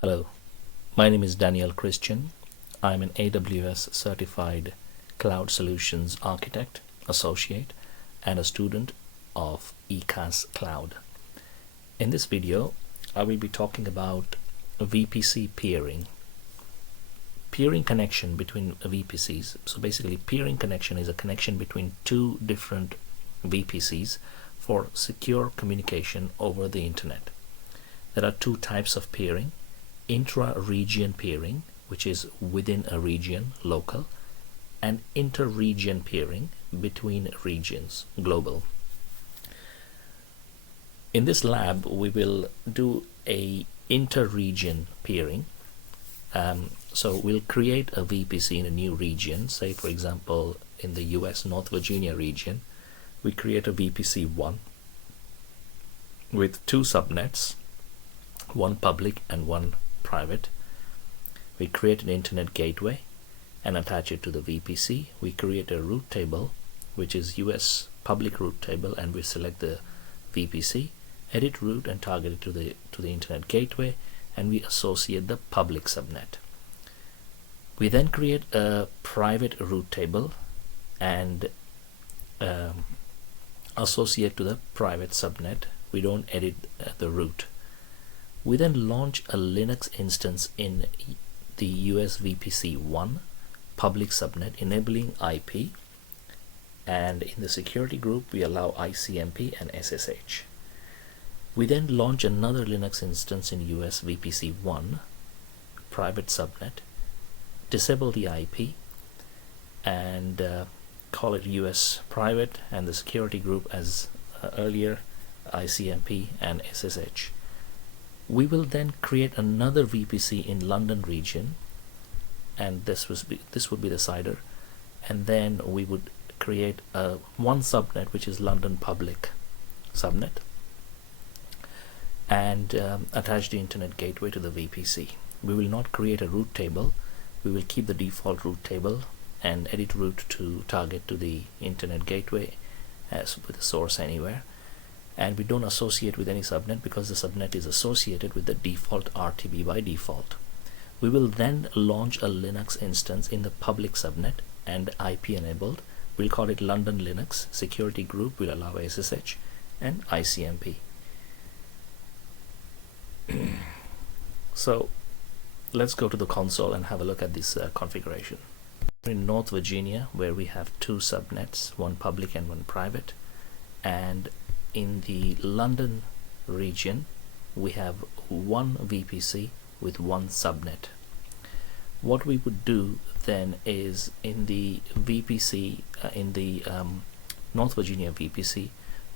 Hello, my name is Daniel Christian. I'm an AWS certified cloud solutions architect, associate, and a student of ECAS Cloud. In this video, I will be talking about VPC peering. Peering connection between VPCs. So basically, peering connection is a connection between two different VPCs for secure communication over the internet. There are two types of peering: intra-region peering, which is within a region, local, and inter-region peering, between regions, global. In this lab, we will do a inter-region peering. So we'll create a VPC in a new region. Say, for example, in the US North Virginia region, we create a VPC1 with two subnets, one public and one private. We create an internet gateway and attach it to the VPC. We create a route table, which is US public route table, and we select the VPC, edit route, and target it to the internet gateway, and we associate the public subnet. We then create a private route table and associate to the private subnet. We don't edit the route. We then launch a Linux instance in the US VPC1 public subnet enabling IP, and in the security group we allow ICMP and SSH. We then launch another Linux instance in US VPC1 private subnet, disable the IP, and call it US private, and the security group as earlier, ICMP and SSH. We will then create another VPC in London region, and this would be the CIDR, and then we would create one subnet, which is London public subnet, and attach the internet gateway to the VPC. We will not create a route table. We will keep the default route table and edit route to target to the internet gateway as with the source anywhere. And we don't associate with any subnet because the subnet is associated with the default RTB by default. We will then launch a Linux instance in the public subnet and IP enabled. We'll call it London Linux. Security group will allow SSH and ICMP. So let's go to the console and have a look at this configuration. In North Virginia, where we have two subnets, one public and one private, and in the London region we have one VPC with one subnet. What we would do then is in the VPC, in the North Virginia VPC,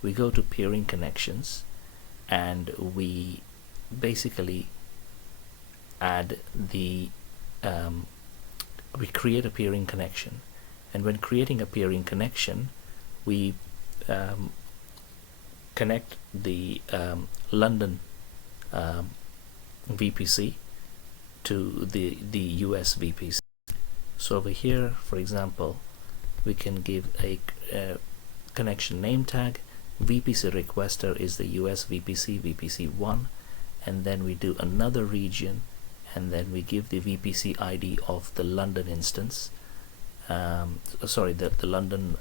we go to peering connections, and we basically add the we create a peering connection, and when creating a peering connection, we connect the London VPC to the US VPC. So over here, for example, we can give a connection name tag. VPC requester is the US VPC, VPC1, and then we do another region, and then we give the VPC ID of the London instance, the London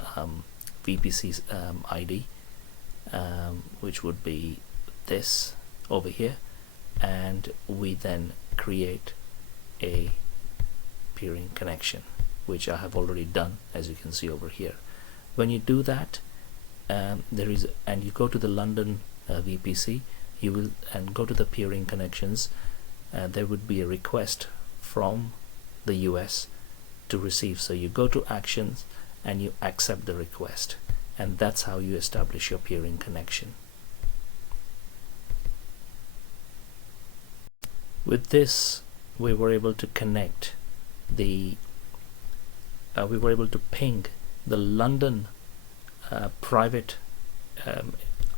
VPC's ID, which would be this over here, and we then create a peering connection, which I have already done, as you can see over here. When you do that, and you go to the London VPC, you will go to the peering connections. There would be a request from the US to receive. So you go to actions and you accept the request, and that's how you establish your peering connection. With this, we were able to connect we were able to ping the London private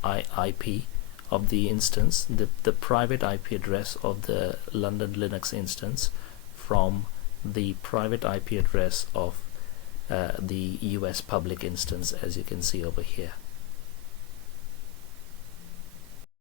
IP of the instance, the private IP address of the London Linux instance, from the private IP address of the US public instance, as you can see over here.